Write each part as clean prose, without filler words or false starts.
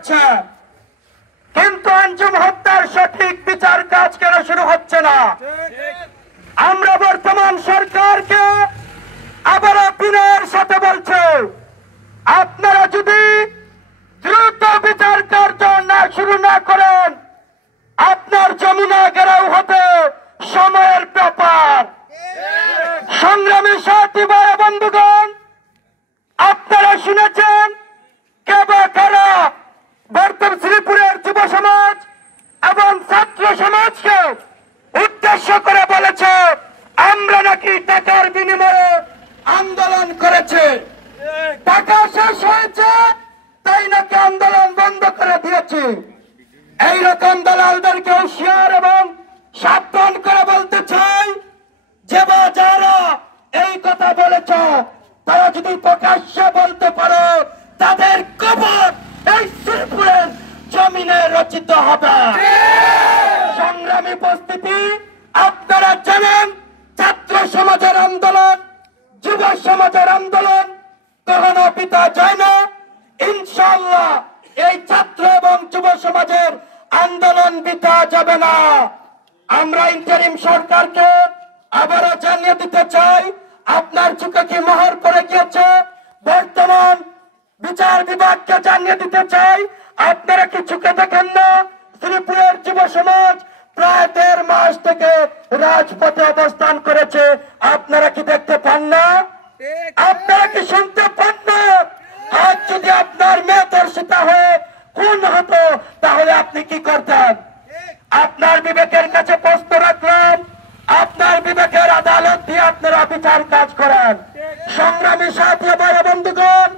যাচ্ছে, কিন্তু আঞ্জুম হত্যার সঠিক বিচার কাজ কেন শুরু হচ্ছে না? আমরা বর্তমান সরকারকে আবারও বিনয়ের সাথে বলছে, আপনারা যদি দ্রুত বিচার কার্য না শুরু না করেন, আপনার যমুনা ঘেরাও হতে সময়ের ব্যাপার। সংগ্রামী সাথী ভাই বন্ধুগণ, আপনারা শুনেছেন কে বা কারা বর্তমান শ্রীপুরের যুব সমাজ এবং ছাত্র সমাজকে উদ্দেশ্য করে বলেছে আমরা নাকি টাকার বিনিময়ে আন্দোলন করেছে, টাকা শেষ হয়েছে তাই নাকি আন্দোলন বন্ধ করে দিয়েছে। এইরকম দালালদেরকে হুঁশিয়ার এবং সাবধান করে বলতে চাই যে যারা এই কথা বলেছ তারা যদি প্রকাশ্যে বলতে পারো, তাদের কবর এই শ্রীপুরের জমিনে রচিত হবে। সংগ্রামী উপস্থিতি, আপনারা জানেন ছাত্র সমাজের আন্দোলন, যুব সমাজের আন্দোলন কখনো পিতা যায় না। ইনশাআল্লাহ এই ছাত্র এবং যুব সমাজের আন্দোলন পিতা যাবে না। আমরা ইন্টারিম সরকারকে আবারও জানিয়ে দিতে চাই, আপনার চোখে কি মোহর পড়ে গিয়েছে? বর্তমান বিচার বিভাগকে জানিয়ে দিতে চাই, আপনারা কি চোখে দেখেন না শ্রীপুরের যুব সমাজ প্রায় 1.5 মাস থেকে রাজপথে অবস্থান করেছে? আপনারা কি দেখতে পান না? আপনারা কি শুনতে পান না? আজ যদি আপনার মেয়ে ধর্ষিতা হয়ে খুন হতো তাহলে আপনি কি করতেন? আপনার বিবেকের কাছে প্রশ্ন রাখলাম, আপনার বিবেকের আদালত দিয়ে আপনারা বিচার কাজ করেন। সংগ্রামী সাথী ভাই বন্ধুগণ,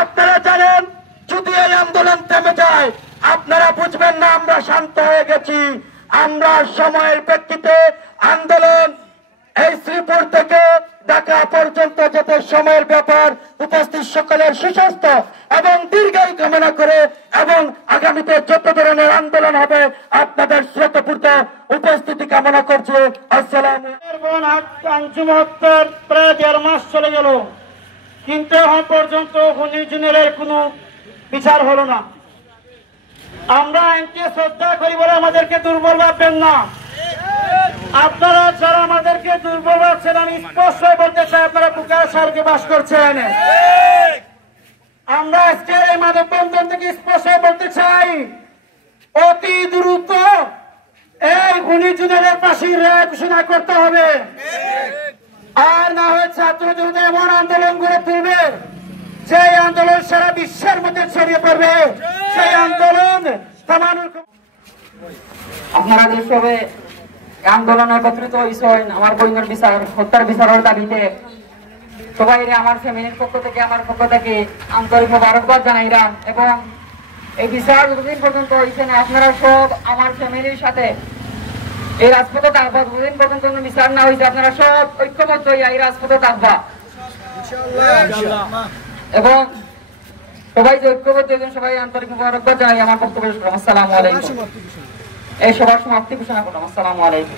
আপনারা জানেন যদি এই আন্দোলন থেমে যায় আপনারা বুঝবেন না আমরা শান্ত হয়ে গেছি। আমরা সময়ের প্রেক্ষিতে আন্দোলন এই শ্রীপুর থেকে ঢাকা পর্যন্ত যেতে সময়ের ব্যাপার। উপস্থিত সকলের সুস্বাস্থ্য এবং দীর্ঘায়ু কামনা করে এবং আগামীতে যত ধরনের আন্দোলন হবে আপনাদের স্রোতপূর্ত উপস্থিতি কামনা করছে। আসসালামু আঞ্জুম হত্যার প্রায় 1.5 মাস চলে গেল, কিন্তু এখন পর্যন্ত খুনি-জুনেলের কোনো বিচার হলো না। আমরা আইনকে শ্রদ্ধা করি বলে আমাদেরকে দুর্বল ভাববেন না। আপনারা যারা আমাদেরকে দুর্বল ভাবছেন, আমি স্পষ্ট বলতে চাই আপনারা বুকার স্বর্গে বাস করছেন। আমরা আজকে এই মানব বন্ধন থেকে স্পষ্ট বলতে চাই, অতি দ্রুত এই খুনি-জুনেলের ফাঁসির রায় ঘোষণা করতে হবে। আর না হয় ছাত্র জনতা এমন আন্দোলন গড়ে তুলবে সেই আন্দোলন সারা বিশ্বের মধ্যে ছড়িয়ে পড়বে। সেই আন্দোলন থামানোর আপনারা দেশে আন্দোলন একত্রিত হয়েছেন আমার বোনের বিচার, হত্যার বিচারের দাবিতে। সবাই আমার ফ্যামিলির পক্ষ থেকে, আমার পক্ষ থেকে আন্তরিক মোবারকবাদ জানাইলাম। এবং এই বিচার যতদিন পর্যন্ত হয়েছে না, আপনারা সব আমার ফ্যামিলির সাথে এই রাজপথে থাকবা। যতদিন পর্যন্ত বিচার না হয়েছে আপনারা সব ঐক্যবদ্ধ হইয়া এই রাজপথে থাকবা এবং সবাই যে ঐক্যবদ্ধ সবাই আন্তরিক মোবারকবাদ জানাই। আমার বক্তব্য আসসালামু আলাইকুম। এই সবার সমাপ্তি ঘোষণা করলাম। আসসালামু আলাইকুম।